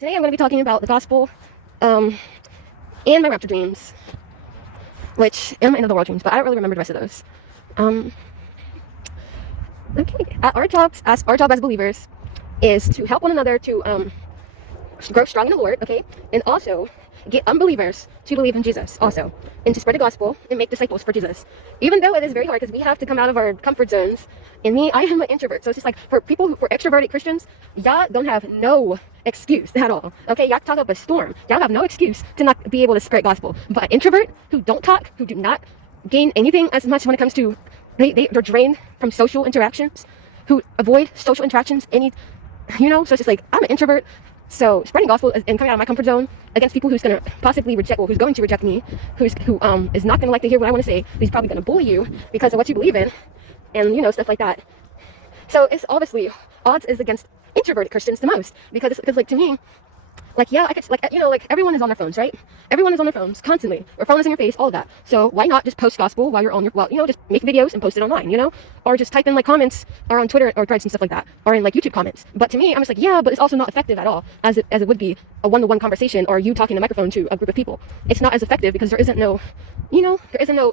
Today I'm going to be talking about the gospel and my rapture dreams, which and my end of the world dreams, but I don't really remember the rest of those. Okay, our job as believers is to help one another to grow strong in the Lord, okay, and also get unbelievers to believe in Jesus also, and to spread the gospel and make disciples for Jesus. Even though it is very hard because we have to come out of our comfort zones. And me, I am an introvert, so it's just like for extroverted Christians, y'all don't have no excuse at all. Okay, y'all talk up a storm. Y'all have no excuse to not be able to spread gospel. But an introvert who don't talk, who do not gain anything as much when it comes to they're drained from social interactions, who avoid social interactions so it's just like I'm an introvert. So spreading gospel and coming out of my comfort zone against people who's going to possibly who's going to reject me, who is not going to like to hear what I want to say, who's probably going to bully you because of what you believe in, and stuff like that. So it's obviously odds is against introverted Christians the most because like to me, like yeah, I could like everyone is on their phones, right? Everyone is on their phones constantly. Or phone is in your face, all of that. So why not just post gospel while you're on your just make videos and post it online, or just type in like comments or on Twitter or threads and stuff like that, or in like YouTube comments. But to me, I'm just like yeah, but it's also not effective at all as it would be a one-to-one conversation or you talking to a microphone to a group of people. It's not as effective because there isn't no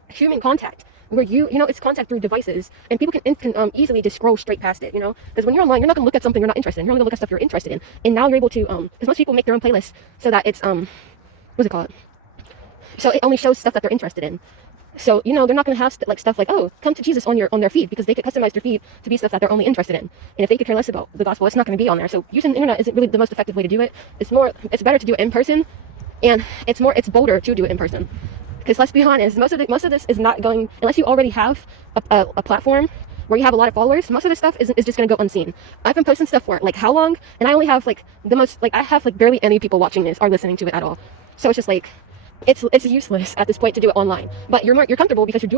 human contact. Where it's contact through devices, and people can easily just scroll straight past it, because when you're online, you're not going to look at something you're not interested in. You're only going to look at stuff you're interested in, and now you're able to, because most people make their own playlists so that it's, what's it called? So it only shows stuff that they're interested in. So, they're not going to have stuff like, oh, come to Jesus on their feed, because they could customize their feed to be stuff that they're only interested in. And if they could care less about the gospel, it's not going to be on there. So using the internet isn't really the most effective way to do it. It's better to do it in person, and it's bolder to do it in person. Because let's be honest, most of this is not going, unless you already have a platform where you have a lot of followers, most of this stuff is just going to go unseen. I've been posting stuff for like how long? And I only have I have barely any people watching this or listening to it at all. So it's just like, it's useless at this point to do it online. But you're comfortable because you're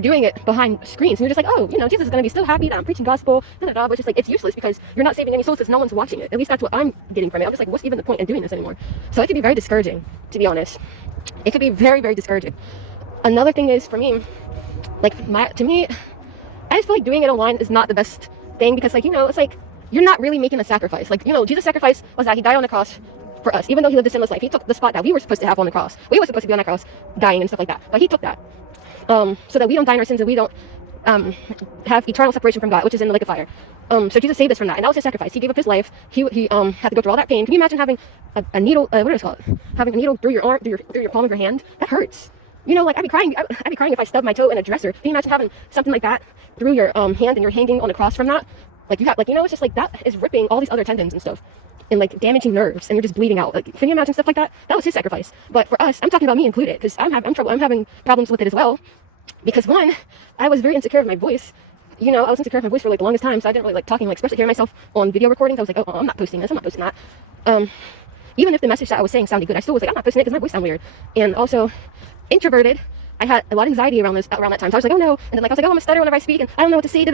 doing it behind screens. And you're just like, oh, Jesus is going to be so happy that I'm preaching gospel, but it's just like, it's useless because you're not saving any souls because no one's watching it. At least that's what I'm getting from it. I'm just like, what's even the point in doing this anymore? So it can be very discouraging, to be honest. It could be very, very discouraging. Another thing is for me, to me, I just feel like doing it online is not the best thing because it's like, you're not really making a sacrifice. Jesus' sacrifice was that he died on the cross for us. Even though he lived a sinless life, he took the spot that we were supposed to have on the cross. We were supposed to be on the cross dying and stuff like that, but he took that. So that we don't die in our sins and we don't have eternal separation from God, which is in the lake of fire. So Jesus saved us from that, and that was his sacrifice. He gave up his life. He had to go through all that pain. Can you imagine having a needle? What is it called? Having a needle through your arm, through your palm of your hand? That hurts. I'd be crying. I'd be crying if I stubbed my toe in a dresser. Can you imagine having something like that through your hand and you're hanging on a cross from that? It's just like that is ripping all these other tendons and stuff, and damaging nerves, and you're just bleeding out. Can you imagine stuff like that? That was his sacrifice. But for us, I'm talking about me included, because I'm having problems with it as well. Because one, I was very insecure of my voice. I was insecure of my voice for the longest time, so I didn't really like talking, especially hearing myself on video recordings. I was like, oh, I'm not posting this, I'm not posting that. Even if the message that I was saying sounded good, I still was like, I'm not posting it because my voice sounds weird. And also, introverted, I had a lot of anxiety around that time. So I was like, oh no, and then I was like, oh, I'm a stutter whenever I speak, and I don't know what to say.